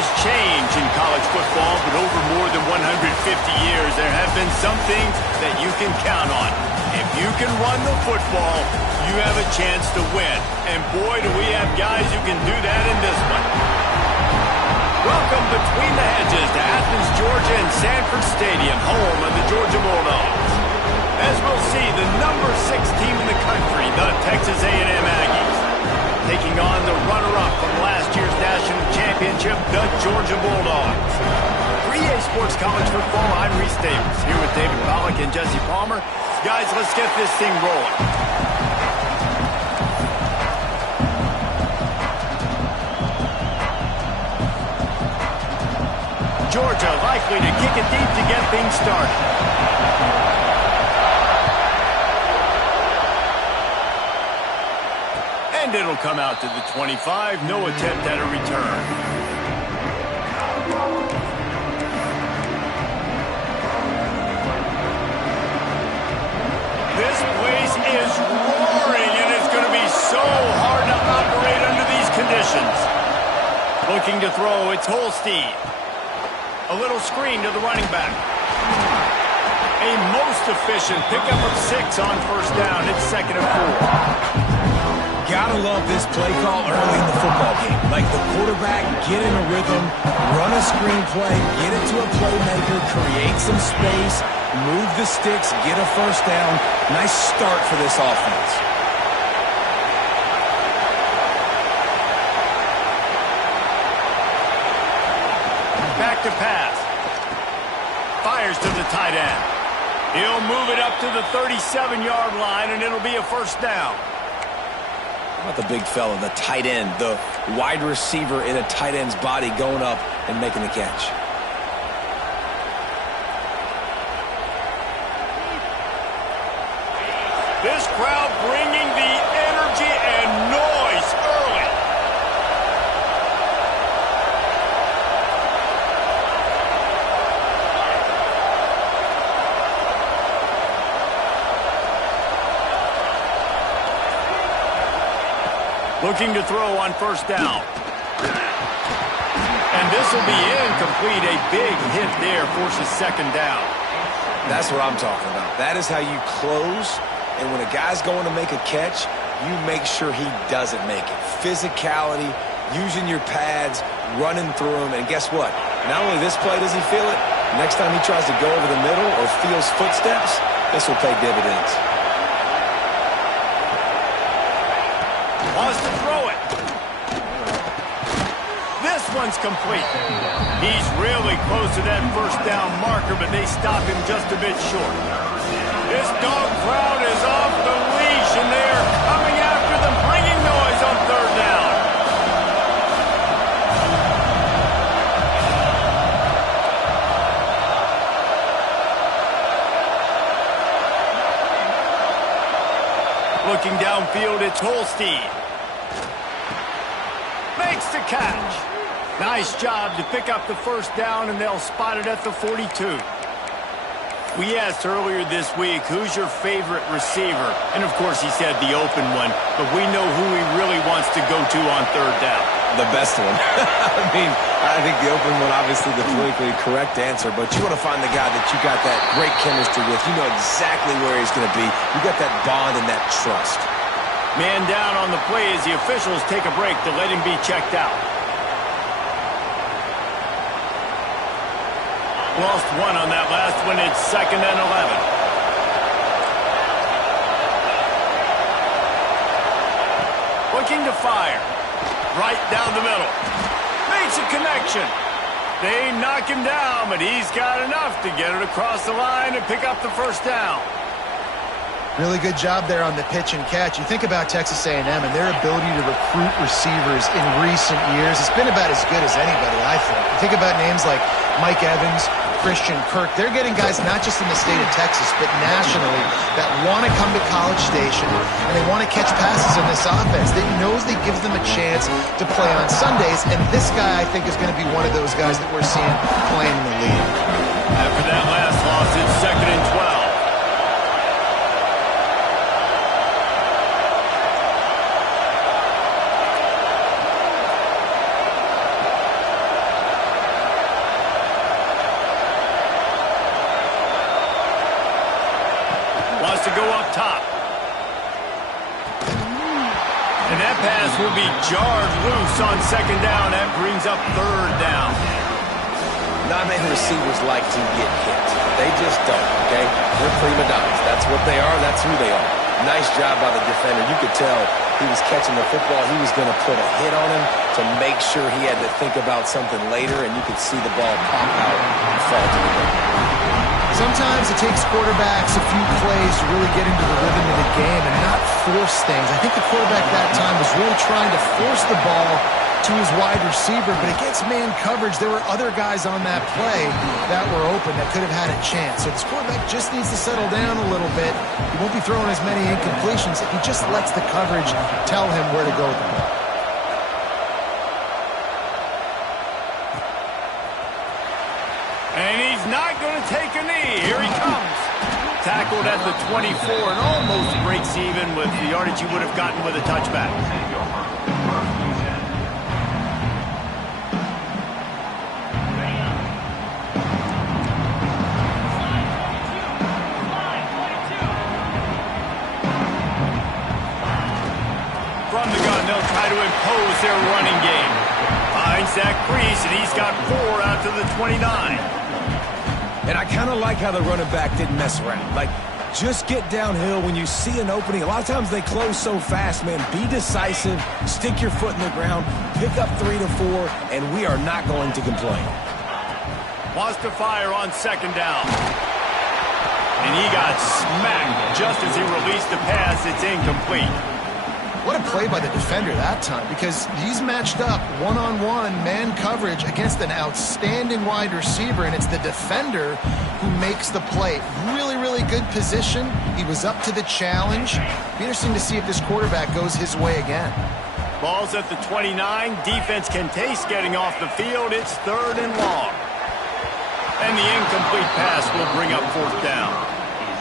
has changed in college football, but over more than 150 years, there have been some things that you can count on. If you can run the football, you have a chance to win. And boy, do we have guys who can do that in this one. Welcome between the hedges to Athens, Georgia and Sanford Stadium, home of the Georgia Bulldogs. As we'll see, the number 6 team in the country, the Texas A&M Aggies, taking on the runner-up from last year's national championship, the Georgia Bulldogs. For EA Sports College Football, I'm Reese Davis, here with David Pollack and Jesse Palmer. Guys, let's get this thing rolling. Georgia likely to kick it deep to get things started. And it'll come out to the 25. No attempt at a return. This place is roaring, and it's going to be so hard to operate under these conditions. Looking to throw, it's Holstein. A little screen to the running back. A most efficient pickup of 6 on first down. It's 2nd and 4. Gotta love this play call early in the football game. Like the quarterback, get in a rhythm, run a screen play, get it to a playmaker, create some space, move the sticks, get a first down. Nice start for this offense. Back to pass. Fires to the tight end. He'll move it up to the 37-yard line, and it'll be a first down. How about the big fella, the tight end, the wide receiver in a tight end's body going up and making the catch. This crowd bringing the energy and noise early. Looking to throw on first down. And this will be incomplete. A big hit there forces 2nd down. That's what I'm talking about. That is how you close. And when a guy's going to make a catch, you make sure he doesn't make it. Physicality, using your pads, running through them. And guess what? Not only this play does he feel it, next time he tries to go over the middle or feels footsteps, this will pay dividends. Wants to throw it. This one's complete. He's really close to that first down marker, but they stop him just a bit short. This dog crowd is off the leash, and they are coming after them, bringing noise on 3rd down. Looking downfield, it's Holstein. Makes the catch. Nice job to pick up the first down, and they'll spot it at the 42. We asked earlier this week, who's your favorite receiver? And, of course, he said the open one, but we know who he really wants to go to on 3rd down. The best one. I think the open one, obviously the politically correct answer, but you want to find the guy that you got that great chemistry with. You know exactly where he's going to be. You got that bond and that trust. Man down on the play as the officials take a break to let him be checked out. Lost 1 on that last one. It's 2nd and 11. Looking to fire. Right down the middle. Makes a connection. They knock him down, but he's got enough to get it across the line and pick up the first down. Really good job there on the pitch and catch. You think about Texas A&M and their ability to recruit receivers in recent years. It's been about as good as anybody, I think. You think about names like Mike Evans, Christian Kirk. They're getting guys not just in the state of Texas, but nationally that want to come to College Station and they want to catch passes in this offense. That knows they gives them a chance to play on Sundays, and this guy, I think, is going to be one of those guys that we're seeing playing in the league. After that last loss, it's 2nd and 12. top. And that pass will be jarred loose on second down. That brings up third down. Not many receivers like to get hit. They just don't, okay? They're prima donnas. That's what they are. That's who they are. Nice job by the defender. You could tell he was catching the football. He was going to put a hit on him to make sure he had to think about something later, and you could see the ball pop out and fall to the ground. Sometimes it takes quarterbacks a few plays to really get into the rhythm of the game and not force things. I think the quarterback that time was really trying to force the ball to his wide receiver, but against man coverage, there were other guys on that play that were open that could have had a chance. So this quarterback just needs to settle down a little bit. He won't be throwing as many incompletions if he just lets the coverage tell him where to go with the ball. And he's not going to take a knee. Here he comes. Tackled at the 24 and almost breaks even with the yardage he would have gotten with a touchback. From the gun, they'll try to impose their running game. Finds that crease, and he's got 4 out to the 29. And I kind of like how the running back didn't mess around. Like, just get downhill when you see an opening. A lot of times they close so fast, man. Be decisive, stick your foot in the ground, pick up 3 to 4, and we are not going to complain. Wants to fire on second down. And he got smacked just as he released the pass. It's incomplete. What a play by the defender that time, because he's matched up one-on-one man coverage against an outstanding wide receiver, and it's the defender who makes the play. Really, really good position. He was up to the challenge. Be interesting to see if this quarterback goes his way again. Ball's at the 29. Defense can taste getting off the field. It's 3rd and long. And the incomplete pass will bring up 4th down.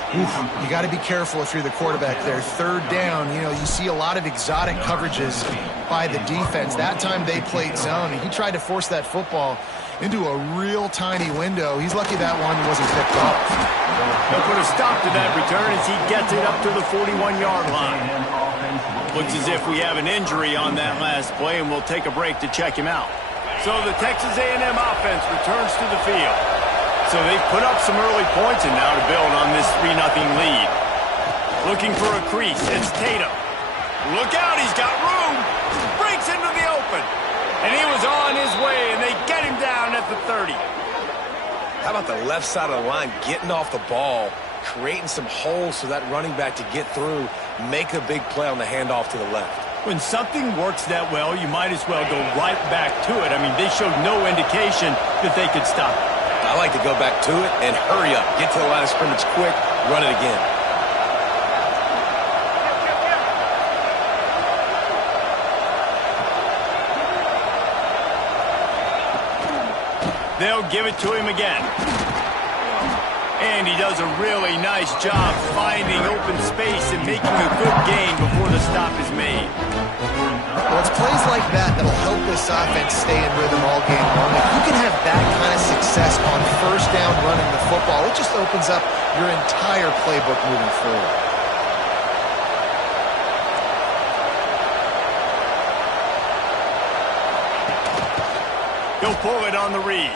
You got to be careful if you're the quarterback there. 3rd down, you know, you see a lot of exotic coverages by the defense. That time they played zone, and he tried to force that football into a real tiny window. He's lucky that one wasn't picked off. They'll put a stop to that return as he gets it up to the 41-yard line. Looks as if we have an injury on that last play, and we'll take a break to check him out. So the Texas A&M offense returns to the field. So they've put up some early points and now to build on this 3-0 lead. Looking for a crease. It's Tatum. Look out, he's got room. Breaks into the open. And he was on his way, and they get him down at the 30. How about the left side of the line getting off the ball, creating some holes for that running back to get through, make a big play on the handoff to the left. When something works that well, you might as well go right back to it. I mean, they showed no indication that they could stop it. I like to go back to it and hurry up. Get to the line of scrimmage quick, run it again. They'll give it to him again. And he does a really nice job finding open space and making a good gain before the stop is made. Well, it's plays like that that'll help this offense stay in rhythm all game long. If you can have that kind of success on 1st down running the football, it just opens up your entire playbook moving forward. He'll pull it on the read.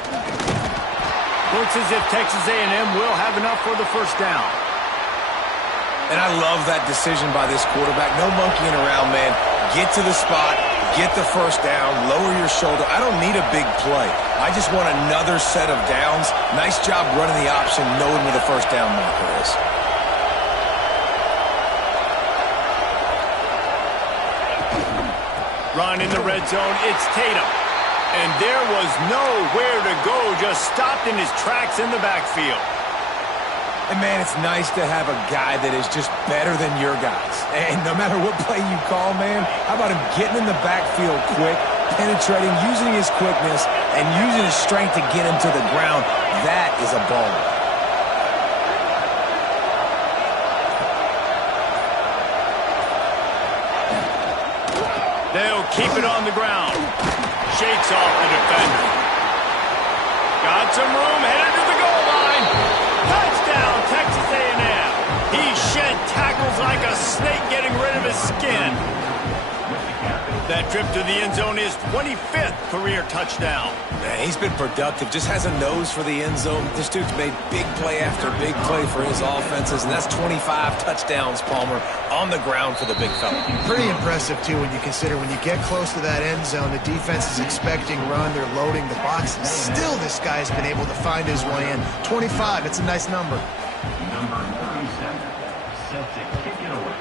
Looks as if Texas A&M will have enough for the 1st down. And I love that decision by this quarterback. No monkeying around, man. Get to the spot, get the 1st down, lower your shoulder. I don't need a big play. I just want another set of downs. Nice job running the option, knowing where the 1st down marker is. Run in the red zone, it's Tatum. And there was nowhere to go, just stopped in his tracks in the backfield. And, man, it's nice to have a guy that is just better than your guys. And no matter what play you call, man, how about him getting in the backfield quick, penetrating, using his quickness, and using his strength to get him to the ground? That is a ball. They'll keep it on the ground. Shakes off the defender. Got some room, headed to the goal line. Touchdown, Texas A&M. He shed tackles That trip to the end zone is 25th career touchdown. Man, he's been productive, just has a nose for the end zone. This dude's made big play after big play for his offenses, and that's 25 touchdowns, Palmer, on the ground for the big fella. Pretty impressive, too, when you consider when you get close to that end zone, the defense is expecting run, they're loading the boxes. Still, this guy's been able to find his way in. 25, it's a nice number. Number 37, set to kick it away.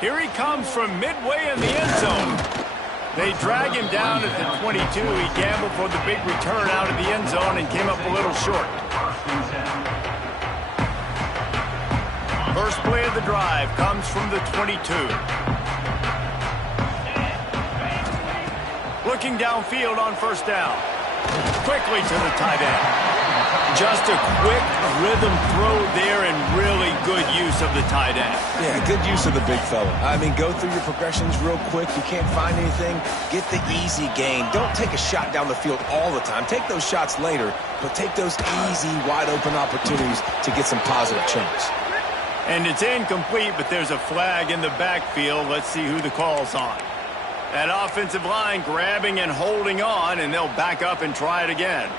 Here he comes from midway in the end zone. They drag him down at the 22. He gambled for the big return out of the end zone and came up a little short. First play of the drive comes from the 22. Looking downfield on first down. Quickly to the tight end. Just a quick rhythm throw there and really good use of the tight end. Yeah, good use of the big fella. I mean, go through your progressions real quick. You can't find anything, get the easy gain. Don't take a shot down the field all the time. Take those shots later, but take those easy, wide-open opportunities to get some positive chunks. And it's incomplete, but there's a flag in the backfield. Let's see who the call's on. That offensive line grabbing and holding on, and they'll back up and try it again.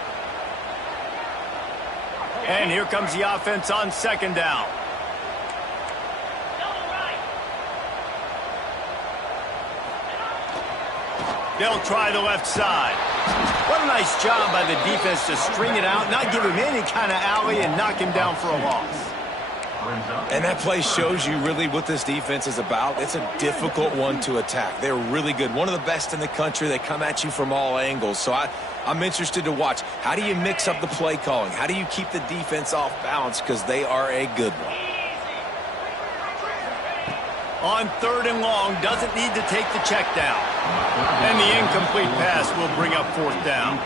And here comes the offense on second down. They'll try the left side. What a nice job by the defense to string it out, not give him any kind of alley, and knock him down for a loss. And that play shows you really what this defense is about. It's a difficult one to attack. They're really good. One of the best in the country. They come at you from all angles. So I'm interested to watch. How do you mix up the play calling? How do you keep the defense off balance? Because they are a good one. On third and long, doesn't need to take the check down. And the incomplete pass will bring up fourth down.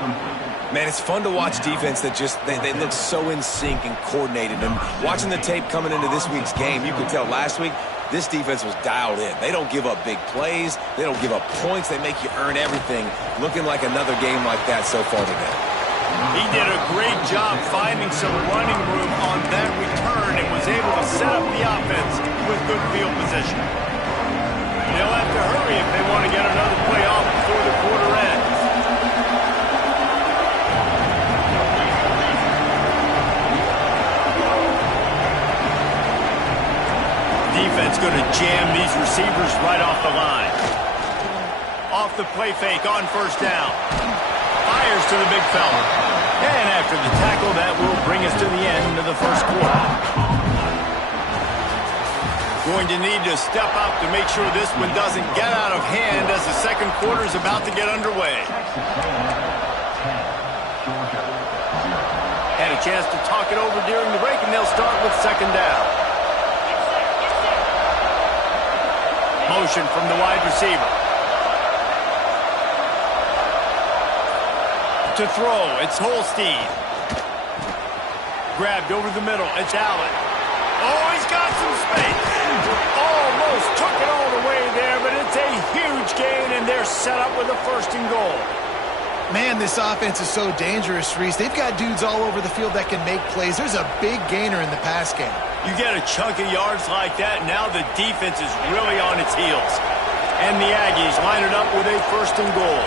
Man, it's fun to watch defense that just, they look so in sync and coordinated. And watching the tape coming into this week's game, you could tell last week, this defense was dialed in. They don't give up big plays. They don't give up points. They make you earn everything. Looking like another game like that so far today. He did a great job finding some running room on that return and was able to set up the offense with good field position. They'll have to hurry if they want to get another play off before the quarter ends. Defense going to jam these receivers right off the line. Off the play fake on first down. Fires to the big fella. And after the tackle, that will bring us to the end of the first quarter. Going to need to step up to make sure this one doesn't get out of hand as the second quarter is about to get underway. Had a chance to talk it over during the break, and they'll start with second down. Motion from the wide receiver. To throw, it's Holstein. Grabbed over the middle, it's Allen. Oh, he's got some space. Almost took it all the way there, but it's a huge gain, and they're set up with a first and goal. Man, this offense is so dangerous, Reese. They've got dudes all over the field that can make plays. There's a big gainer in the pass game. You get a chunk of yards like that, now the defense is really on its heels. And the Aggies line it up with a first and goal.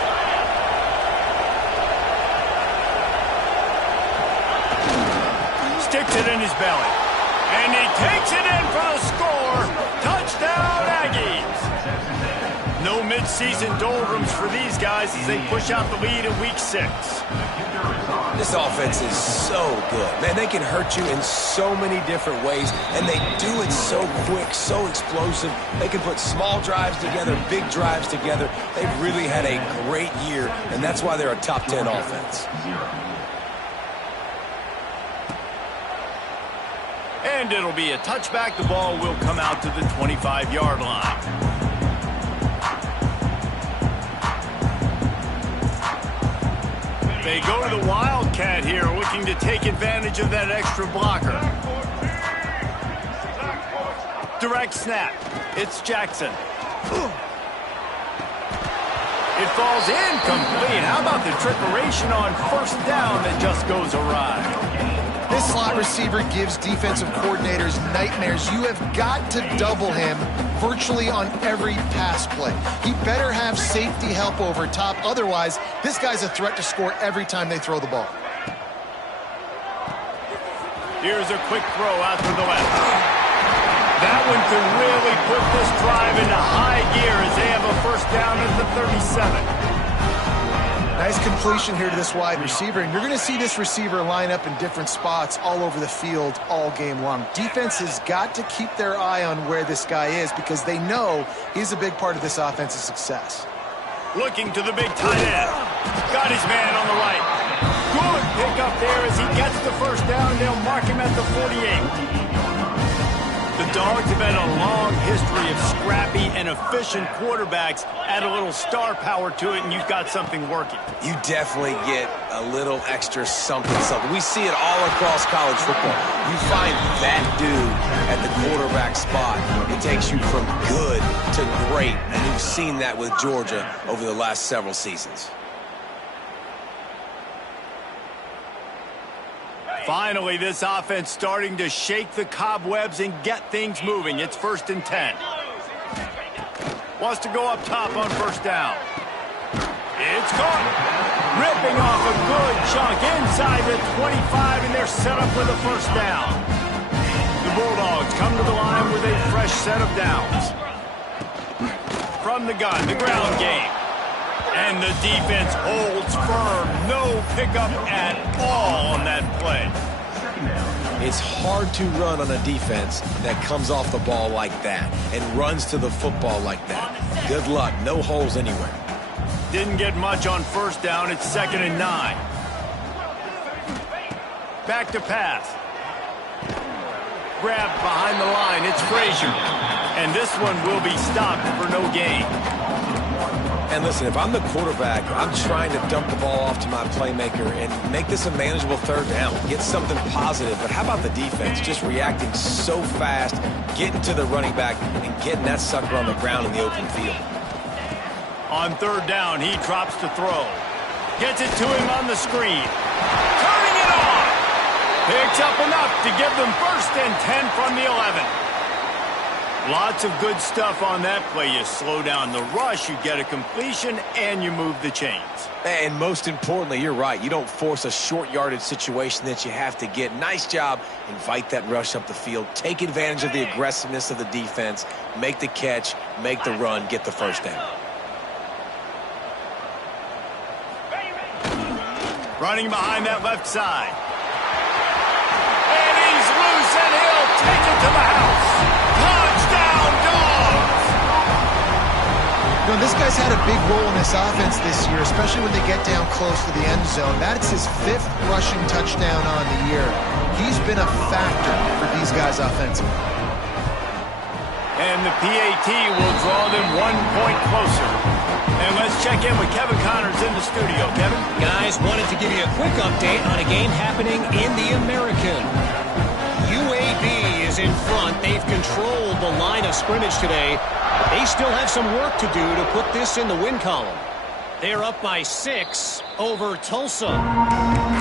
Sticks it in his belly. And he takes it in for the score. Touchdown, Aggies. No midseason doldrums for these guys as they push out the lead in Week 6. This offense is so good. Man, they can hurt you in so many different ways, and they do it so quick, so explosive. They can put small drives together, big drives together. They've really had a great year, and that's why they're a top 10 offense. And it'll be a touchback. The ball will come out to the 25-yard line. They go to the Wildcat here, looking to take advantage of that extra blocker. Direct snap. It's Jackson. It falls incomplete. How about the trickeration on first down that just goes awry? This slot receiver gives defensive coordinators nightmares. You have got to double him virtually on every pass play. He better have safety help over top. Otherwise, this guy's a threat to score every time they throw the ball. Here's a quick throw out to the left. That one could really put this drive into high gear as they have a first down at the 37. Nice completion here to this wide receiver, and you're going to see this receiver line up in different spots all over the field all game long. Defense has got to keep their eye on where this guy is because they know he's a big part of this offense's success. Looking to the big tight end. Got his man on the right. Good pick up there as he gets the first down. They'll mark him at the 48. The Dogs have had a long history of scrappy and efficient quarterbacks. Add a little star power to it, and you've got something working. You definitely get a little extra something. We see it all across college football. You find that dude at the quarterback spot. It takes you from good to great, and you've seen that with Georgia over the last several seasons. Finally, this offense starting to shake the cobwebs and get things moving. It's 1st and 10. Wants to go up top on first down. It's caught. Ripping off a good chunk inside the 25, and they're set up with a first down. The Bulldogs come to the line with a fresh set of downs. From the gun, the ground game. And the defense holds firm. No pickup at all on that play. It's hard to run on a defense that comes off the ball like that and runs to the football like that. Good luck. No holes anywhere. Didn't get much on first down. It's 2nd and 9. Back to pass. Grabbed behind the line. It's Frazier. And this one will be stopped for no gain. And listen, if I'm the quarterback, I'm trying to dump the ball off to my playmaker and make this a manageable third down, get something positive. But how about the defense just reacting so fast, getting to the running back, and getting that sucker on the ground in the open field? On third down, he drops to throw. Gets it to him on the screen. Turning it on. Picks up enough to give them 1st and 10 from the 11. Lots of good stuff on that play. You slow down the rush, you get a completion, and you move the chains. And most importantly, you're right. You don't force a short yardage situation that you have to get. Nice job. Invite that rush up the field. Take advantage of the aggressiveness of the defense. Make the catch, make the run, get the first down. Running behind that left side. And he's loose, and he'll take it to the house. Touchdown, Dogs! You know, this guy's had a big role in this offense this year, especially when they get down close to the end zone. That's his 5th rushing touchdown on the year. He's been a factor for these guys offensively. And the PAT will draw them 1 point closer. And let's check in with Kevin Connors in the studio. Kevin? Guys, wanted to give you a quick update on a game happening in the American. UAB is in front. They've controlled the line of scrimmage today. They still have some work to do to put this in the win column. They're up by 6 over Tulsa.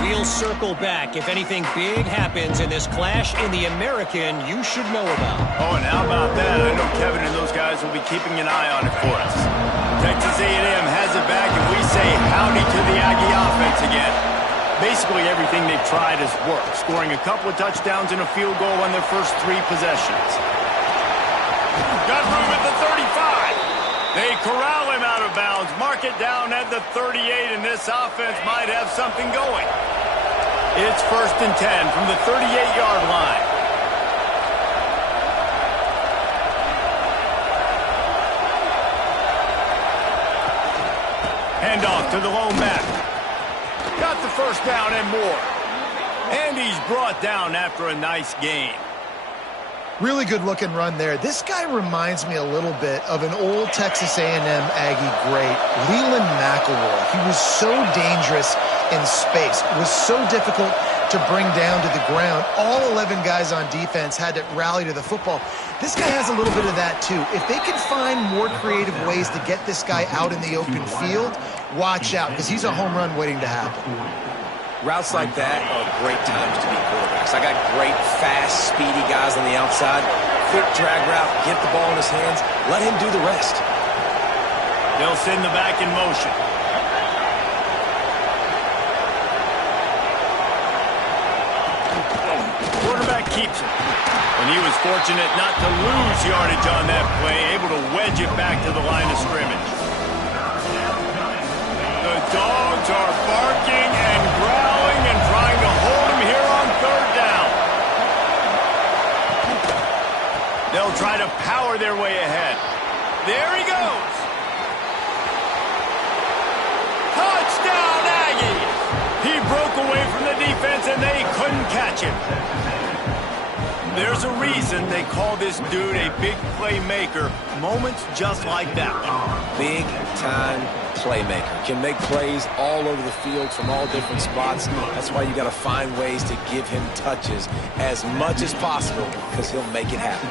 We'll circle back if anything big happens in this clash in the American you should know about. Oh, and how about that? I know Kevin and those guys will be keeping an eye on it for us. Texas A&M has it back, and we say howdy to the Aggie offense again. Basically everything they've tried has worked, scoring a couple of touchdowns and a field goal on their first 3 possessions. Got room at the 35. They corral him out of bounds, mark it down at the 38, and this offense might have something going. It's 1st and 10 from the 38-yard line. Handoff to the lone back. Got the first down and more. And he's brought down after a nice gain. Really good looking run there. This guy reminds me a little bit of an old Texas A&M Aggie great, Leland McElroy. He was so dangerous in space. It was so difficult to bring down to the ground. All 11 guys on defense had to rally to the football. This guy has a little bit of that too. If they can find more creative ways to get this guy out in the open field, watch out, because he's a home run waiting to happen. Routes like that are great times to be quarterbacks. I got great, fast, speedy guys on the outside. Quick drag route, get the ball in his hands, let him do the rest. They'll send the back in motion. Quarterback keeps it. And he was fortunate not to lose yardage on that play, able to wedge it back to the line of scrimmage. The Dogs are barking and growling and trying to hold him here on third down. They'll try to power their way ahead. There he goes. Touchdown, Aggies! He broke away from the defense and they couldn't catch him. There's a reason they call this dude a big playmaker. Moments just like that one. Big-time playmaker. Can make plays all over the field from all different spots. That's why you got to find ways to give him touches as much as possible because he'll make it happen.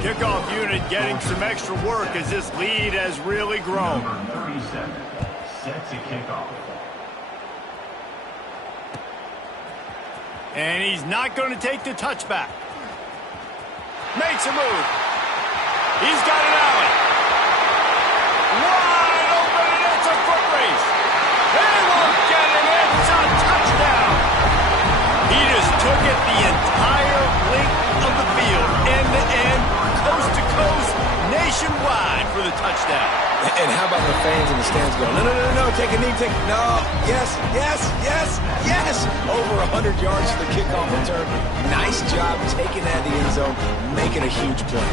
Kickoff unit getting some extra work as this lead has really grown. Number 37, set to kick off. And he's not going to take the touchback. Makes a move. He's got an alley. Wide open, and it's a foot race. They won't get it. It's a touchdown. He just took it the entire length of the field, end to end, coast to coast, nationwide for the touchdown. And how about the fans in the stands going, no, no, no, no, take a knee, take, no, yes, yes, yes, yes. Over 100 yards to the kickoff return. Nice job taking that to the end zone, making a huge play.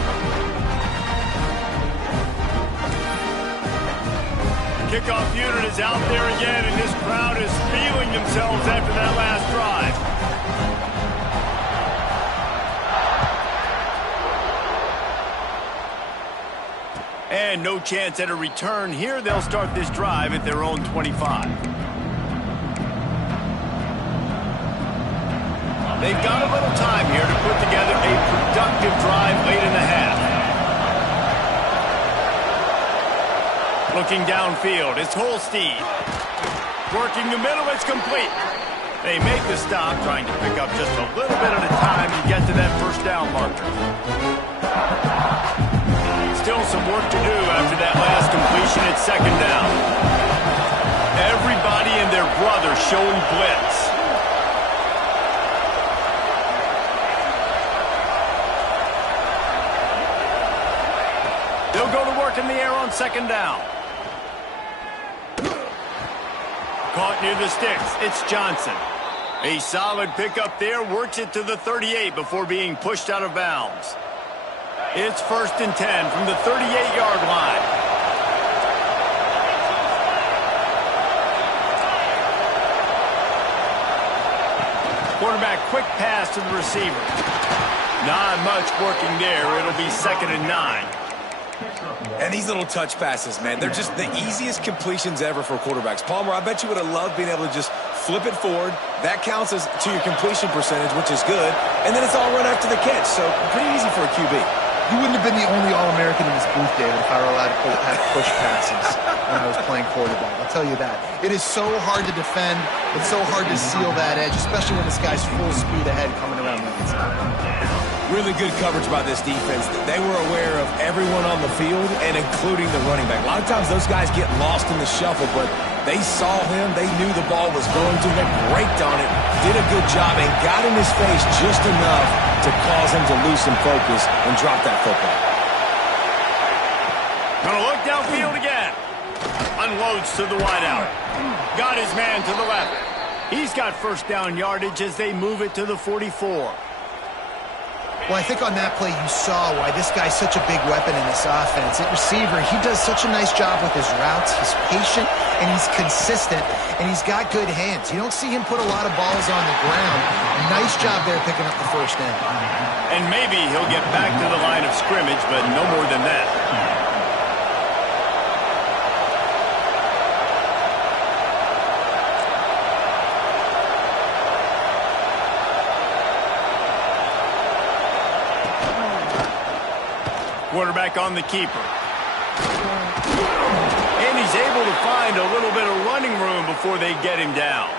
Kickoff unit is out there again, and this crowd is feeling themselves after that last drive. And no chance at a return here. They'll start this drive at their own 25. They've got a little time here to put together a productive drive late in the half. Looking downfield, it's Holstein. Working the middle, it's complete. They make the stop, trying to pick up just a little bit at a time to get to that first down marker. Still some work to do after that last completion at second down. Everybody and their brother showing blitz. They'll go to work in the air on second down. Caught near the sticks. It's Johnson. A solid pickup there. Works it to the 38 before being pushed out of bounds. It's 1st and 10 from the 38-yard line. Quarterback quick pass to the receiver. Not much working there. It'll be 2nd and 9. And these little touch passes, man, they're just the easiest completions ever for quarterbacks. Palmer, I bet you would have loved being able to just flip it forward. That counts as to your completion percentage, which is good. And then it's all run after the catch, so pretty easy for a QB. You wouldn't have been the only All-American in this booth, David, if I were allowed to have push passes when I was playing quarterback. I'll tell you that. It is so hard to defend. It's so hard to seal that edge, especially when this guy's full speed ahead coming around the inside. Really good coverage by this defense. They were aware of everyone on the field and including the running back. A lot of times those guys get lost in the shuffle, but they saw him. They knew the ball was going to. They braked on it, did a good job, and got in his face just enough to cause him to lose some focus and drop that football. Gonna look downfield again. Unloads to the wideout. Got his man to the left. He's got first down yardage as they move it to the 44. Well, I think on that play you saw why this guy's such a big weapon in this offense. At receiver, he does such a nice job with his routes. He's patient, and he's consistent, and he's got good hands. You don't see him put a lot of balls on the ground. Nice job there picking up the first down. And maybe he'll get back to the line of scrimmage, but no more than that. Quarterback on the keeper. And he's able to find a little bit of running room before they get him down.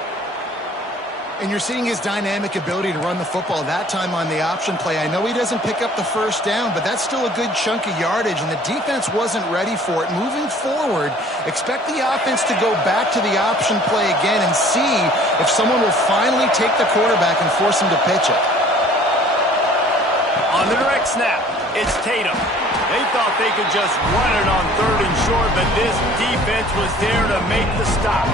And you're seeing his dynamic ability to run the football, that time on the option play. I know he doesn't pick up the first down, but that's still a good chunk of yardage, and the defense wasn't ready for it. Moving forward, expect the offense to go back to the option play again and see if someone will finally take the quarterback and force him to pitch it. On the direct snap, it's Tatum. They thought they could just run it on 3rd and short, but this defense was there to make the stop.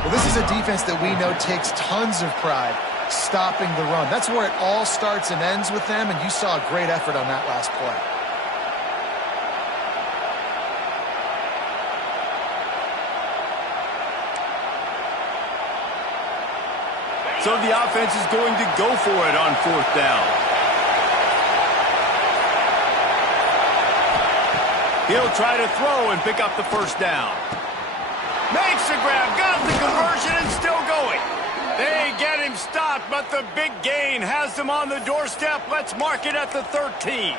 Well, this is a defense that we know takes tons of pride stopping the run. That's where it all starts and ends with them, and you saw a great effort on that last play. So the offense is going to go for it on 4th down. He'll try to throw and pick up the first down. Makes the grab, got the conversion, and still going. They get him stopped, but the big gain has them on the doorstep. Let's mark it at the 13.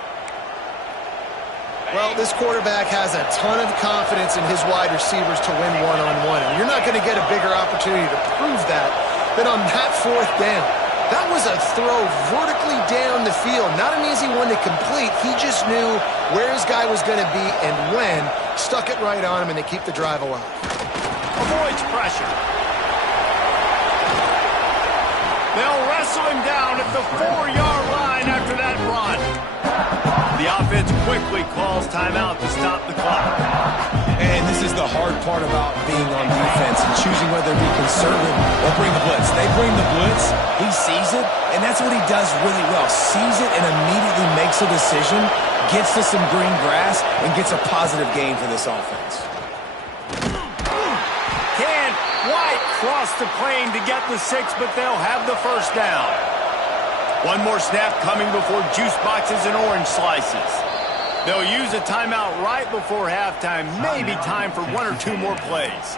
Well, this quarterback has a ton of confidence in his wide receivers to win one-on-one, and you're not going to get a bigger opportunity to prove that than on that 4th down. That was a throw vertically down the field. Not an easy one to complete. He just knew where his guy was going to be and when. Stuck it right on him, and they keep the drive alive. Avoids pressure. They'll wrestle him down at the 4-yard line after that run. The offense quickly calls timeout to stop the clock. And this is the hard part about being on defense and choosing whether to be conservative or bring the blitz. They bring the blitz, he sees it, and that's what he does really well. Sees it and immediately makes a decision, gets to some green grass, and gets a positive gain for this offense. Can White cross the plane to get the 6, but they'll have the first down. One more snap coming before juice boxes and orange slices. They'll use a timeout right before halftime. Maybe time for 1 or 2 more plays.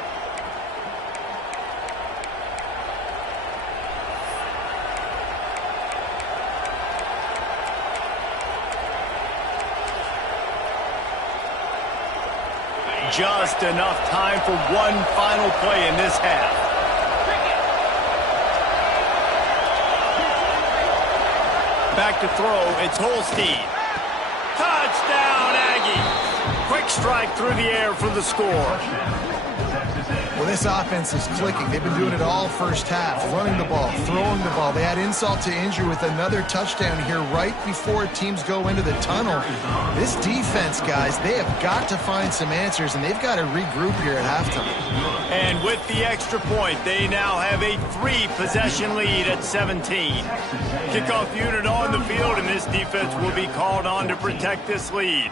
Just enough time for one final play in this half. Back to throw, it's Holstein. Touchdown, Aggies. Quick strike through the air for the score. Well, this offense is clicking. They've been doing it all first half, running the ball, throwing the ball. They had insult to injury with another touchdown here right before teams go into the tunnel. This defense, guys, they have got to find some answers, and they've got to regroup here at halftime. And with the extra point, they now have a 3-possession lead at 17. Kickoff unit on the field, and this defense will be called on to protect this lead.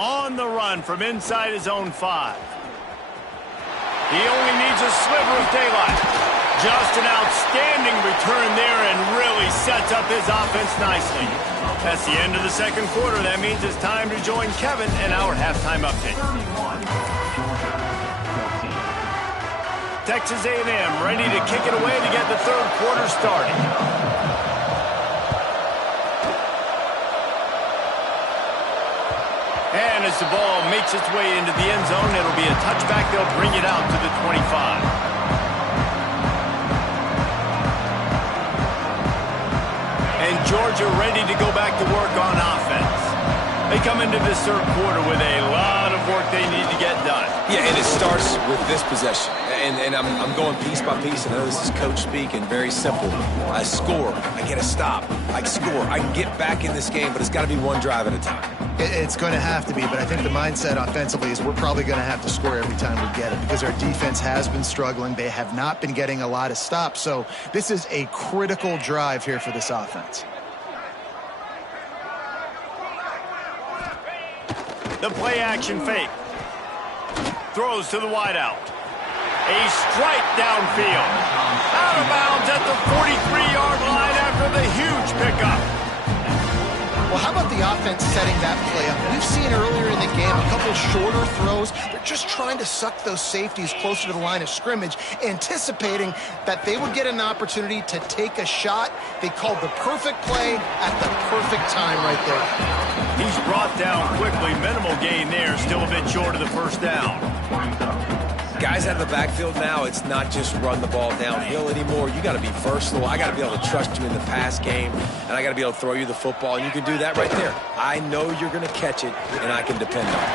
On the run from inside his own 5. He only needs a sliver of daylight. Just an outstanding return there and really sets up his offense nicely. That's the end of the second quarter. That means it's time to join Kevin in our halftime update. Texas A&M ready to kick it away to get the third quarter started. And as the ball makes its way into the end zone, it'll be a touchback. They'll bring it out to the 25. And Georgia ready to go back to work on offense. They come into this third quarter with a lot of work they need to get done. Yeah, and it starts with this possession. And I'm going piece by piece. I know this is coach speak and very simple. I score. I get a stop. I score. I can get back in this game, but it's got to be one drive at a time. It's going to have to be, but I think the mindset offensively is we're probably going to have to score every time we get it because our defense has been struggling. They have not been getting a lot of stops, so this is a critical drive here for this offense. The play action fake. Throws to the wideout. A strike downfield. Out of bounds at the 43-yard line after the huge pickup. Well, how about the offense setting that play up? We've seen earlier in the game a couple shorter throws. They're just trying to suck those safeties closer to the line of scrimmage, anticipating that they would get an opportunity to take a shot. They called the perfect play at the perfect time right there. He's brought down quickly. Minimal gain there. Still a bit short of the first down. Guys out of the backfield now, it's not just run the ball downhill anymore. You got to be versatile. I got to be able to trust you in the pass game, and I got to be able to throw you the football, and you can do that right there. I know you're going to catch it, and I can depend on it.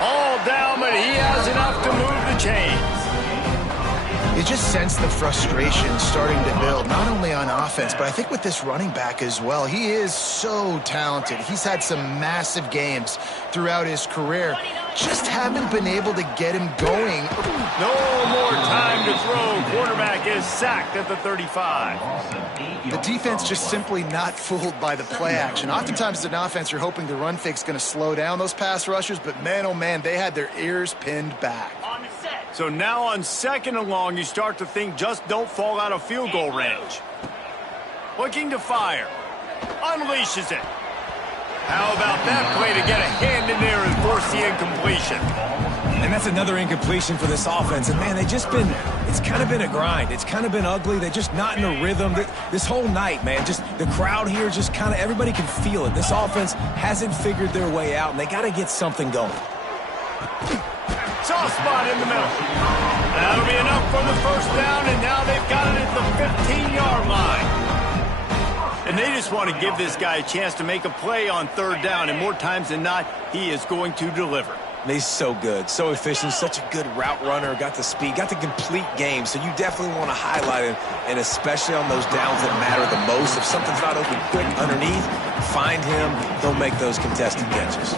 All down, but he has enough to move the chains. You just sense the frustration starting to build, not only on offense, but I think with this running back as well. He is so talented. He's had some massive games throughout his career. Just haven't been able to get him going. No more time to throw. Quarterback is sacked at the 35. The defense just simply not fooled by the play action. Oftentimes as an offense, you're hoping the run fake's going to slow down those pass rushers, but man, oh man, they had their ears pinned back. So now on 2nd and long, you start to think just don't fall out of field goal range. Looking to fire. Unleashes it. How about that play to get a hand in there and force the incompletion? And that's another incompletion for this offense. And, man, it's kind of been a grind. It's kind of been ugly. They're just not in a rhythm. This whole night, man, just the crowd here just kind of everybody can feel it. This offense hasn't figured their way out, and they got to get something going. Soft spot in the middle. That'll be enough for the first down, and now they've got it at the 15-yard line. And they just want to give this guy a chance to make a play on 3rd down, and more times than not, he is going to deliver. He's so good, so efficient, such a good route runner, got the speed, got the complete game, so you definitely want to highlight him, and especially on those downs that matter the most. If something's not open quick underneath, find him, he'll make those contested catches.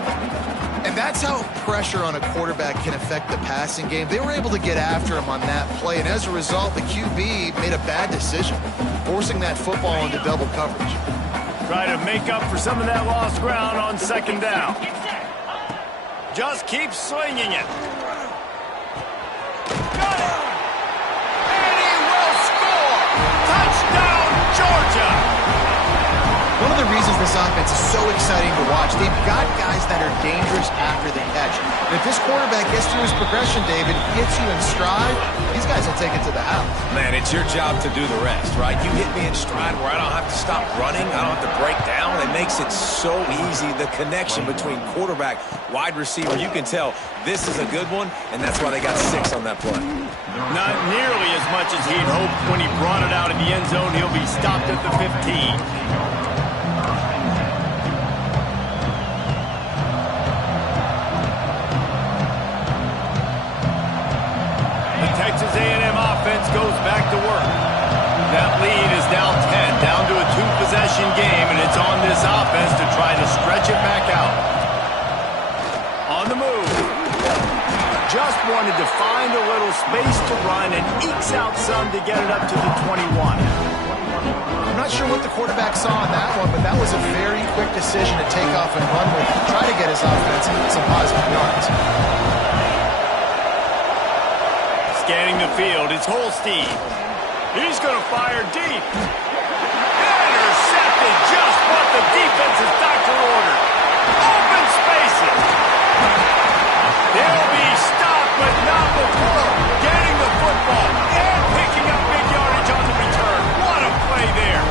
And that's how pressure on a quarterback can affect the passing game. They were able to get after him on that play, and as a result, the QB made a bad decision, forcing that football into double coverage. Try to make up for some of that lost ground on 2nd down. Just keep slinging it. Got it! And he will score! Touchdown, Georgia! One of the reasons this offense is so exciting to watch, they've got guys that are dangerous after the catch. And if this quarterback gets through his progression, David, gets you in stride, these guys will take it to the house. Man, it's your job to do the rest, right? You hit me in stride where I don't have to stop running, I don't have to break down. It makes it so easy, the connection between quarterback, wide receiver. You can tell this is a good one, and that's why they got 6 on that play. Not nearly as much as he'd hoped when he brought it out in the end zone. He'll be stopped at the 15. Texas A&M offense goes back to work. That lead is now 10, down to a 2-possession game, and it's on this offense to try to stretch it back out. On the move. Just wanted to find a little space to run and ekes out some to get it up to the 21. I'm not sure what the quarterback saw on that one, but that was a very quick decision to take off and run with, try to get his offense some positive yards. Scanning the field, it's Holstein. He's going to fire deep. Intercepted, just what the defense's doctor ordered. Open spaces. They'll be stopped, but not before getting the football and picking up big yardage on the return. What a play there.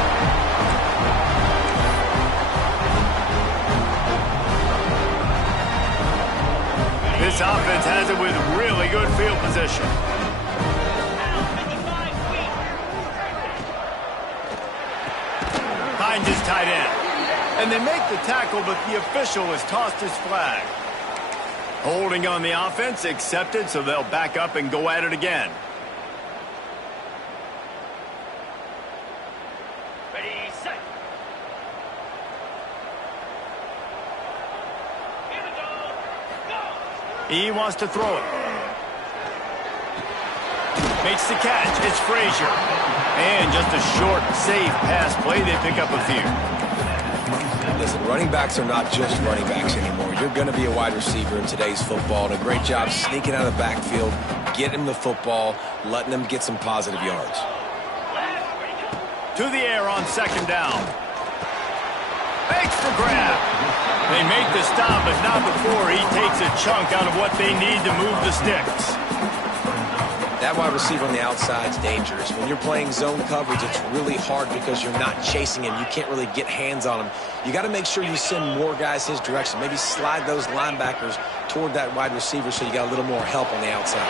This offense has it with really good field position. Finds his tight end. And they make the tackle, but the official has tossed his flag. Holding on the offense, accepted, so they'll back up and go at it again. Ready, set. Here we go. Go. He wants to throw it. Makes the catch. It's Frazier. And just a short, safe pass play. They pick up a few. Listen, running backs are not just running backs anymore. You're going to be a wide receiver in today's football. And a great job sneaking out of the backfield, getting him the football, letting them get some positive yards. To the air on 2nd down. Makes the grab. They make the stop, but not before he takes a chunk out of what they need to move the sticks. That wide receiver on the outside is dangerous. When you're playing zone coverage, it's really hard because you're not chasing him. You can't really get hands on him. You got to make sure you send more guys his direction. Maybe slide those linebackers toward that wide receiver so you got a little more help on the outside.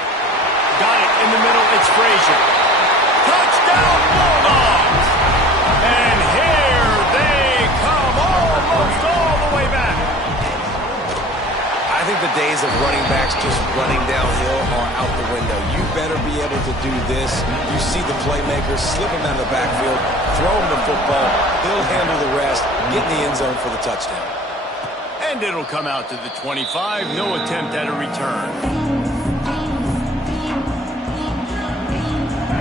Got it in the middle. It's Frazier. Touchdown, Bulldogs! And here they come, almost all the way back. I think the days of running backs just running downhill are out the window. You better be able to do this. You see the playmakers, slip him out of the backfield, throw him the football, he'll handle the rest, get in the end zone for the touchdown. And it'll come out to the 25, no attempt at a return.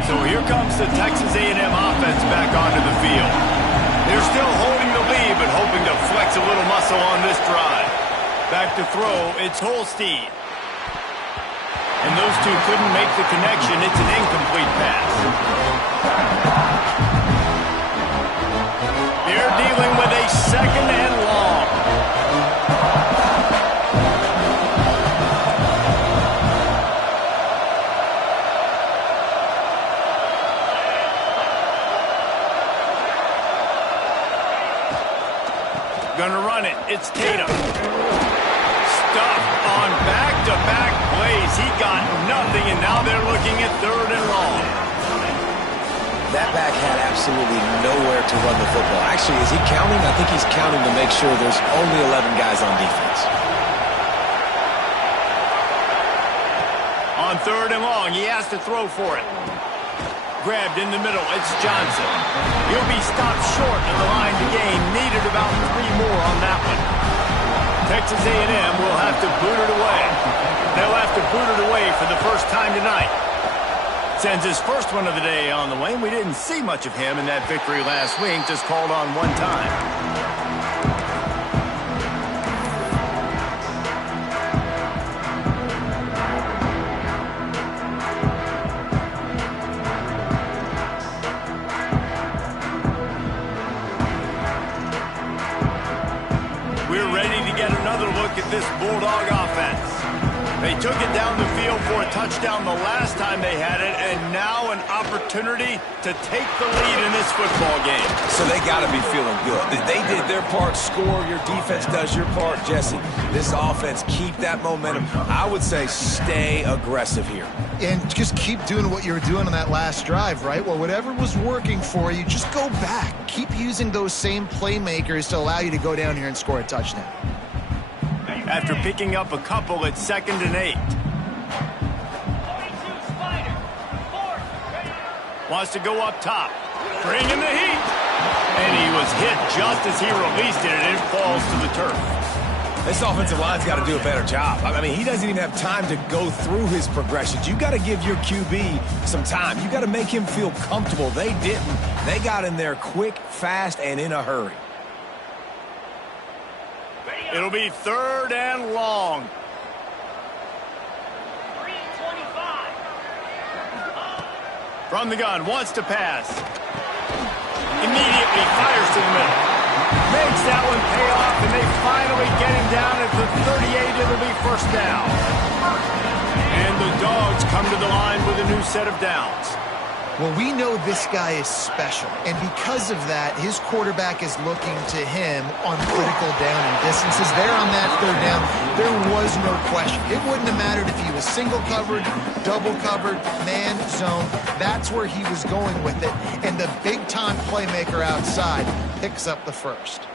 So here comes the Texas A&M offense back onto the field. They're still holding the lead, but hoping to flex a little muscle on this drive. Back to throw, it's Holstein. And those two couldn't make the connection. It's an incomplete pass. They're dealing with a second and long. Gonna run it. It's Tatum. Stuck on back-to-back plays. He got nothing, and now they're looking at third and long. That back had absolutely nowhere to run the football. Actually, is he counting? I think he's counting to make sure there's only 11 guys on defense. On third and long, he has to throw for it. Grabbed in the middle, it's Johnson. He'll be stopped short of the line to gain. Needed about 3 more on that one. Texas A&M will have to boot it away. They'll have to boot it away for the first time tonight. Sends his first one of the day on the way. We didn't see much of him in that victory last week, just called on one time. We're ready to get another look at this Bulldog offense. They took it down the field for a touchdown the last time they had it, and now an opportunity to take the lead in this football game. So they got to be feeling good. They did their part, score, your defense does your part, Jesse. This offense, keep that momentum. I would say stay aggressive here. And just keep doing what you were doing on that last drive, right? Well, whatever was working for you, just go back. Keep using those same playmakers to allow you to go down here and score a touchdown. After picking up a couple at 2nd and 8. Wants to go up top. Bring in the heat. And he was hit just as he released it, and it falls to the turf. This offensive line's got to do a better job. I mean, he doesn't even have time to go through his progressions. You got to give your QB some time. You got to make him feel comfortable. They didn't. They got in there quick, fast, and in a hurry. It'll be 3rd and long. 3:25. From the gun, wants to pass. Immediately fires to the middle. Makes that one pay off, and they finally get him down at the 38. It'll be 1st down. And the Dogs come to the line with a new set of downs. Well, we know this guy is special, and because of that, his quarterback is looking to him on critical down and distances. There on that 3rd down, there was no question. It wouldn't have mattered if he was single covered, double covered, man, zone. That's where he was going with it, and the big-time playmaker outside picks up the first.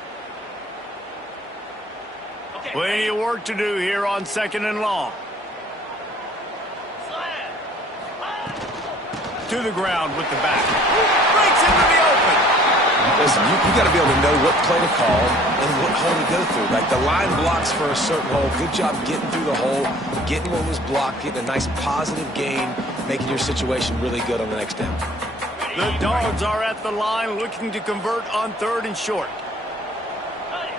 Plenty of work to do here on 2nd and long. To the ground with the back. Breaks into the open. Listen, you got to be able to know what play to call and what hole to go through. Like the line blocks for a certain hole. Good job getting through the hole, getting what was blocked, getting a nice positive gain, making your situation really good on the next down. The Dogs are at the line looking to convert on 3rd and short. Cut it.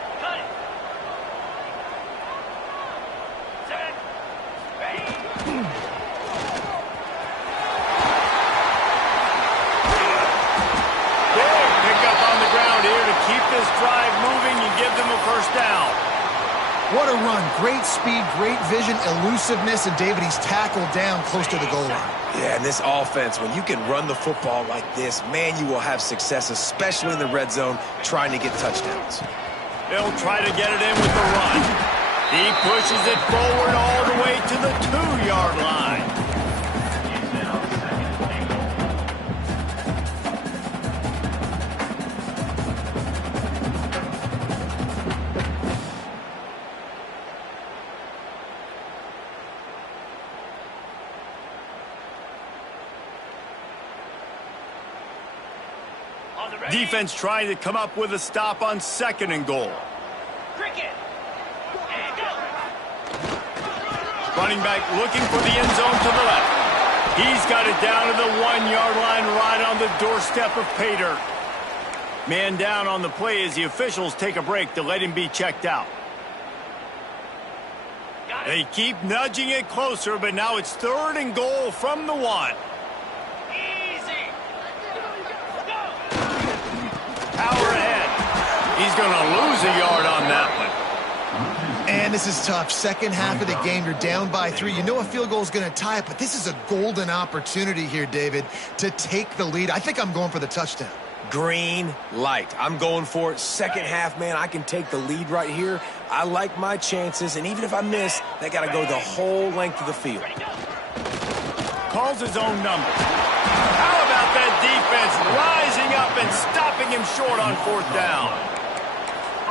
Set. Ready. Big pickup on the ground here to keep this drive moving and What a run. Great speed, great vision, elusiveness, and David, he's tackled down close to the goal line. Yeah, and this offense, when you can run the football like this, man, you will have success, especially in the red zone, trying to get touchdowns. They'll try to get it in with the run. He pushes it forward all the way to the 2-yard line. Defense trying to come up with a stop on 2nd and goal. Cricket. And go. Running back looking for the end zone to the left. He's got it down to the 1-yard line right on the doorstep of pay dirt. Man down on the play as the officials take a break to let him be checked out. They keep nudging it closer, but now it's 3rd and goal from the 1. Power ahead. He's going to lose a yard on that one. And this is tough. Second half of the game, you're down by 3. You know a field goal is going to tie it, but this is a golden opportunity here, David, to take the lead. I think I'm going for the touchdown. Green light. I'm going for it. Second half, man, I can take the lead right here. I like my chances, and even if I miss, they got to go the whole length of the field. Calls his own number. How about that defense rising up and stopping him short on 4th down?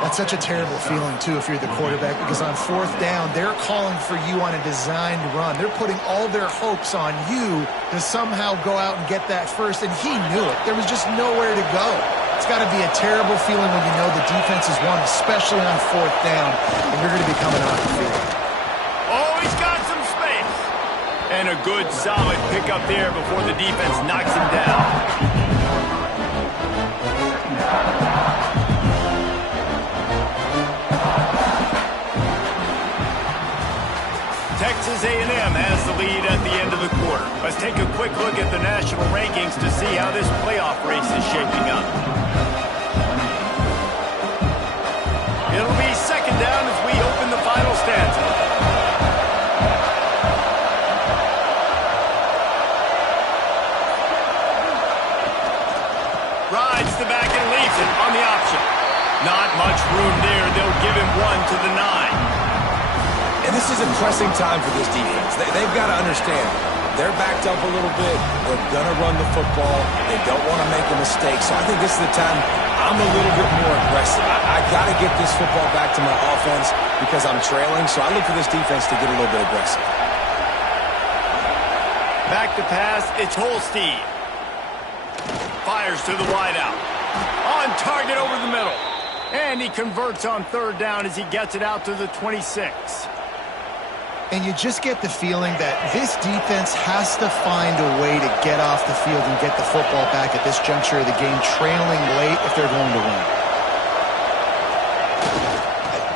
That's such a terrible feeling, too, if you're the quarterback, because on 4th down, they're calling for you on a designed run. They're putting all their hopes on you to somehow go out and get that first, and he knew it. There was just nowhere to go. It's got to be a terrible feeling when you know the defense has won, especially on 4th down, and you're going to be coming off the field. Oh, he's got some space. And a good, solid pickup there before the defense knocks him down. Texas A&M has the lead at the end of the quarter. Let's take a quick look at the national rankings to see how this playoff race is shaping up. It'll be 2nd down as we open the final stanza. Rides the back and leaves it on the option. Not much room there. They'll give him 1 to the 9. And this is a pressing time for this defense. They've got to understand, they're backed up a little bit. They're going to run the football. They don't want to make a mistake. So I think this is the time I'm a little bit more aggressive. I got to get this football back to my offense because I'm trailing. So I look for this defense to get a little bit aggressive. Back to pass, it's Holstein. Fires to the wideout. On target over the middle. And he converts on 3rd down as he gets it out to the 26. And you just get the feeling that this defense has to find a way to get off the field and get the football back at this juncture of the game, trailing late if they're going to win.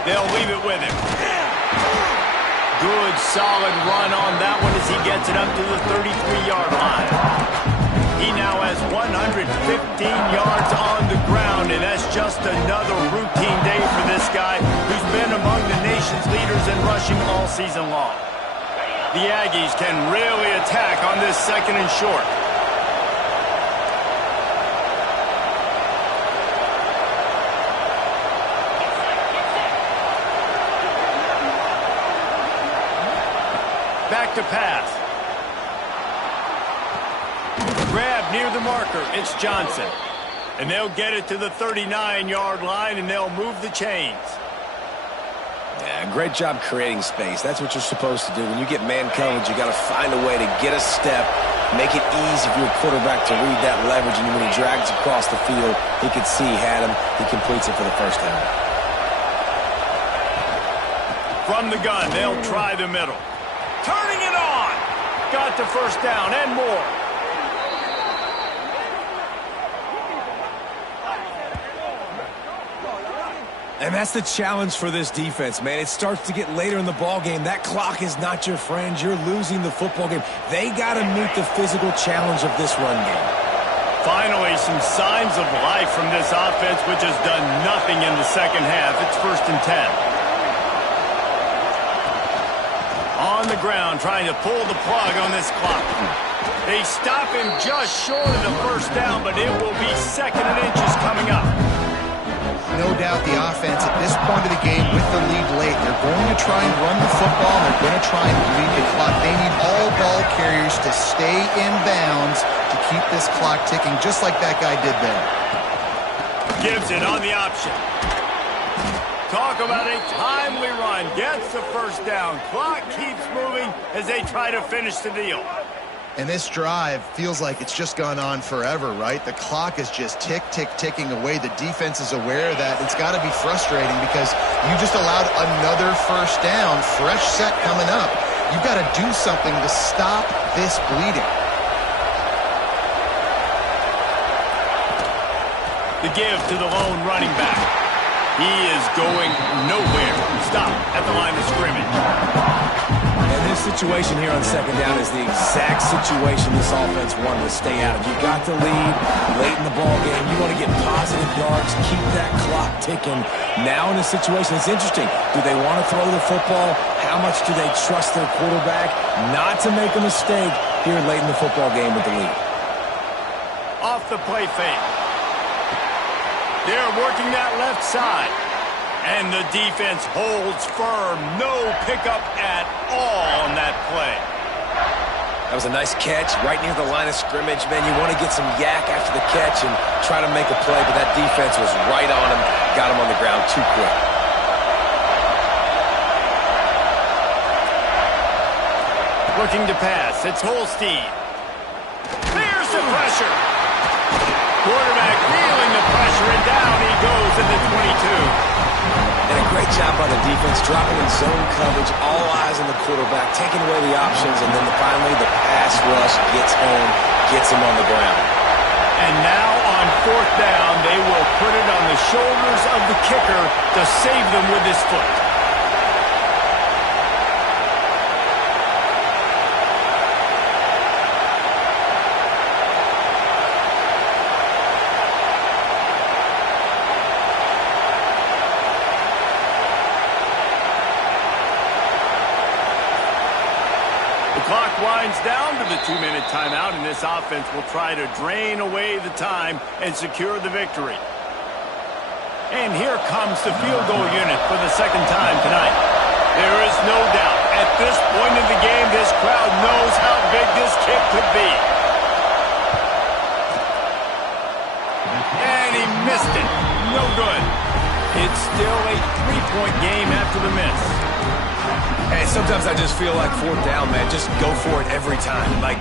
They'll leave it with him. Good, solid run on that one as he gets it up to the 33-yard line. He now has 115 yards on the ground, and that's just another routine day for this guy who's been among the nation's leaders in rushing all season long. The Aggies can really attack on this 2nd and short. Back to pass. Grab near the marker. It's Johnson. And they'll get it to the 39-yard line, and they'll move the chains. Yeah, great job creating space. That's what you're supposed to do. When you get man coverage, you got to find a way to get a step, make it easy for your quarterback to read that leverage, and when he drags across the field, he can see he had him. He completes it for the 1st down. From the gun, they'll try the middle. Turning it on. Got the 1st down and more. And that's the challenge for this defense, man. It starts to get later in the ball game. That clock is not your friend. You're losing the football game. They got to meet the physical challenge of this run game. Finally, some signs of life from this offense, which has done nothing in the 2nd half. It's 1st and 10. on the ground trying to pull the plug on this clock. They stop him just short of the first down, but it will be 2nd and inches coming up. No doubt the offense at this point of the game with the lead late, they're going to try and run the football, and they're going to try and lead the clock. They need all ball carriers to stay in bounds to keep this clock ticking, just like that guy did there. Gives it on the option. Talk about a timely run. Gets the first down. Clock keeps moving as they try to finish the deal. And this drive feels like it's just gone on forever, right? The clock is just ticking away. The defense is aware of that. It's got to be frustrating because you just allowed another first down, fresh set coming up. You've got to do something to stop this bleeding. The give to the lone running back. He is going nowhere. Stop at the line of scrimmage. And this situation here on 2nd down is the exact situation this offense wanted to stay out of. You got the lead late in the ball game. You want to get positive yards, keep that clock ticking. Now in this situation, it's interesting. Do they want to throw the football? How much do they trust their quarterback not to make a mistake here late in the football game with the lead? Off the play fake. They're working that left side. And the defense holds firm. No pickup at all on that play. That was a nice catch right near the line of scrimmage. Man, you want to get some yak after the catch and try to make a play, but that defense was right on him. Got him on the ground too quick. Looking to pass. It's Holstein. There's the pressure. Quarterback feeling the pressure, and down he goes at the 22. And a great job by the defense, dropping in zone coverage, all eyes on the quarterback, taking away the options, and then finally the pass rush gets home, gets him on the ground. And now on 4th down, they will put it on the shoulders of the kicker to save them with his foot. Clock winds down to the 2-minute timeout, and this offense will try to drain away the time and secure the victory. And here comes the field goal unit for the 2nd time tonight. There is no doubt, at this point in the game, this crowd knows how big this kick could be. And he missed it. No good. It's still a 3-point game after the miss. Hey, sometimes I just feel like 4th down, man. Just go for it every time. Like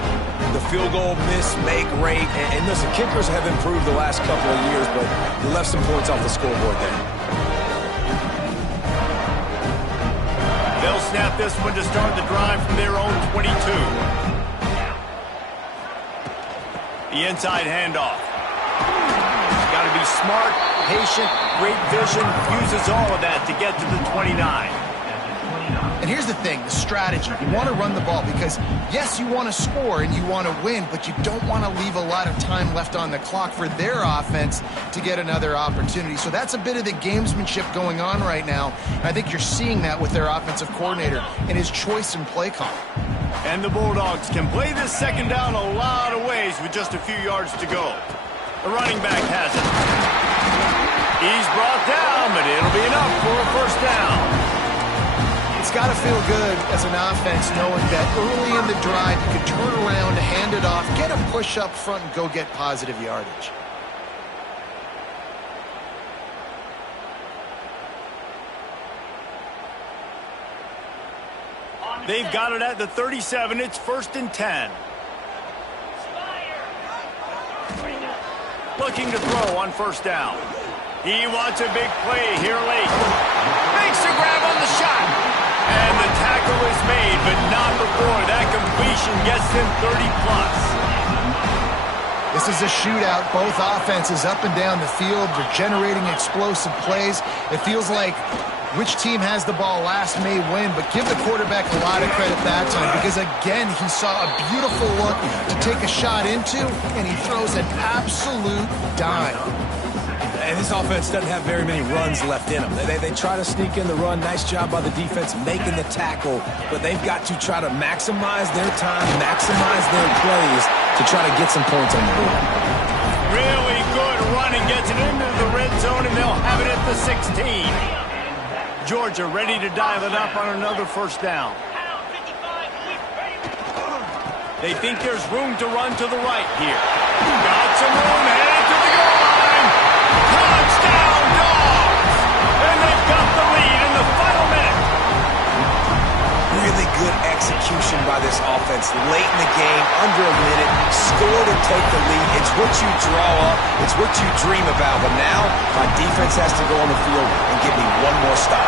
the field goal miss, make rate. And listen, kickers have improved the last couple of years, but you left some points off the scoreboard there. They'll snap this one to start the drive from their own 22. The inside handoff. Got to be smart, patient, great vision. Uses all of that to get to the 29. And here's the thing, the strategy. You want to run the ball because, yes, you want to score and you want to win, but you don't want to leave a lot of time left on the clock for their offense to get another opportunity. So that's a bit of the gamesmanship going on right now. And I think you're seeing that with their offensive coordinator and his choice in play call. And the Bulldogs can play this 2nd down a lot of ways with just a few yards to go. The running back has it. He's brought down, but it'll be enough for a 1st down. It's got to feel good as an offense knowing that early in the drive you can turn around, hand it off, get a push up front, and go get positive yardage. They've got it at the 37. It's 1st and 10. Looking to throw on 1st down. He wants a big play here late. Makes a grab on the shot. And the tackle is made, but not before that completion gets him 30-plus. This is a shootout. Both offenses up and down the field. They're generating explosive plays. It feels like which team has the ball last may win, but give the quarterback a lot of credit that time because, again, he saw a beautiful look to take a shot into, and he throws an absolute dime. And this offense doesn't have very many runs left in them. They try to sneak in the run. Nice job by the defense making the tackle. But they've got to try to maximize their time, maximize their plays to try to get some points on the board. Really good running. Gets it into the red zone, and they'll have it at the 16. Georgia ready to dial it up on another first down. They think there's room to run to the right here. Got some room, headed to the goal line. Touchdown, Dogs! And they've got the lead in the final minute. Really good execution by this offense late in the game, under a minute, score to take the lead. It's what you draw up, it's what you dream about. But now, my defense has to go on the field and give me one more stop.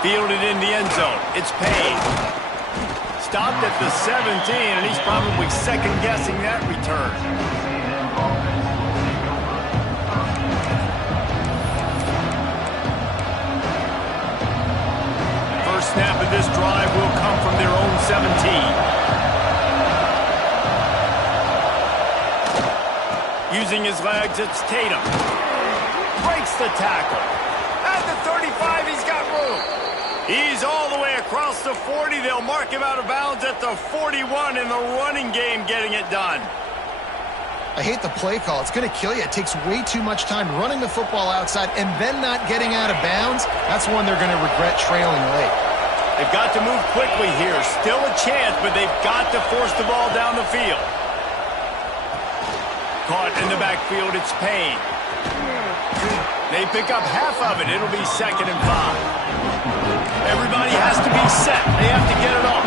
Fielded in the end zone. It's Payne. Stopped at the 17, and he's probably second-guessing that return. First snap of this drive will come from their own 17. Using his legs, it's Tatum. Breaks the tackle. At the 35, he's got room. He's all the way across the 40. They'll mark him out of bounds at the 41 in the running game, getting it done. I hate the play call. It's going to kill you. It takes way too much time running the football outside and then not getting out of bounds. That's one they're going to regret trailing late. They've got to move quickly here. Still a chance, but they've got to force the ball down the field. Caught in the backfield, it's Payne. They pick up half of it. It'll be 2nd and 5. Everybody has to be set. They have to get it off.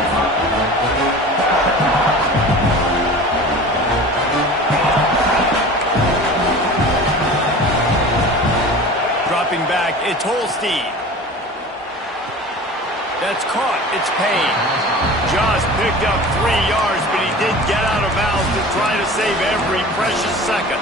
Dropping back, it's Holstein. That's caught. It's Payne. Just picked up 3 yards, but he did get out of bounds to try to save every precious second.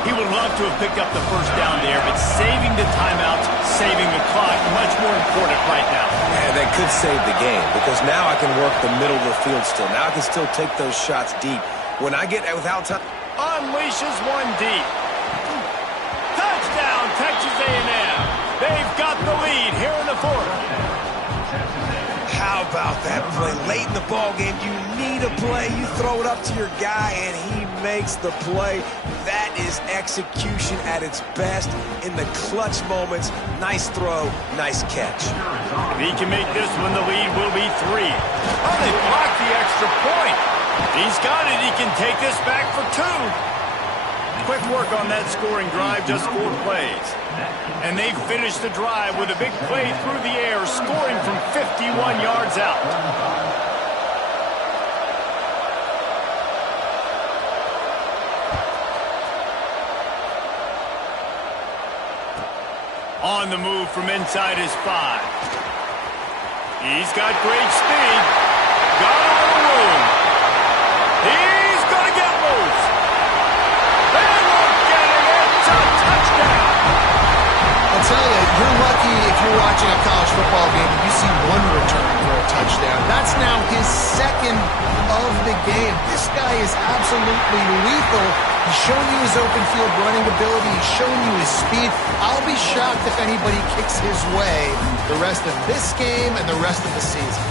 He would love to have picked up the first down there, but saving the timeouts, saving the clock, much more important right now. And that could save the game, because now I can work the middle of the field still. Now I can still take those shots deep. When I get without time... Unleashes one deep. Touchdown, Texas A&M. They've got the lead here in the 4th. How about that play? Late in the ball game, you need a play. You throw it up to your guy, and he makes the play. That is execution at its best in the clutch moments. Nice throw, nice catch. If he can make this one, the lead will be 3. Oh, they blocked the extra point. He's got it. He can take this back for 2. Quick work on that scoring drive, just 4 plays. And they finished the drive with a big play through the air, scoring from 51 yards out. On the move from inside his 5. He's got great speed. Got a little room. He's going to get loose. And look at him. It's a touchdown. I'll tell you, you're lucky if you're watching a college football game and you see one return for a touchdown. That's now his 2nd of the game. This guy is absolutely lethal. He's shown you his open field running ability. He's shown you his speed. I'll be shocked if anybody kicks his way the rest of this game and the rest of the season.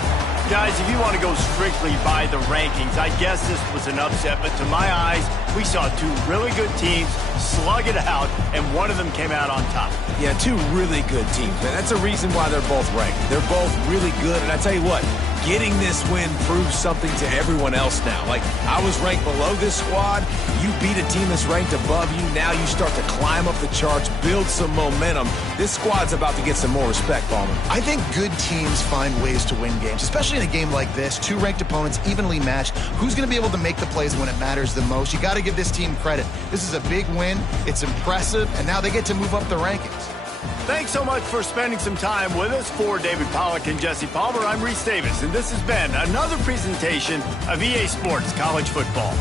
Guys, if you want to go strictly by the rankings, I guess this was an upset, but to my eyes, we saw 2 really good teams slug it out, and one of them came out on top. Yeah, 2 really good teams, man. That's a reason why they're both ranked. They're both really good, and I tell you what, getting this win proves something to everyone else now. Like, I was ranked below this squad. You beat a team that's ranked above you. Now you start to climb up the charts, build some momentum. This squad's about to get some more respect, Ballman. I think good teams find ways to win games, especially in a game like this. 2 ranked opponents, evenly matched. Who's going to be able to make the plays when it matters the most? You got to give this team credit. This is a big win. It's impressive, and now they get to move up the rankings. Thanks so much for spending some time with us. For David Pollack and Jesse Palmer, I'm Reese Davis, and this has been another presentation of EA Sports College Football.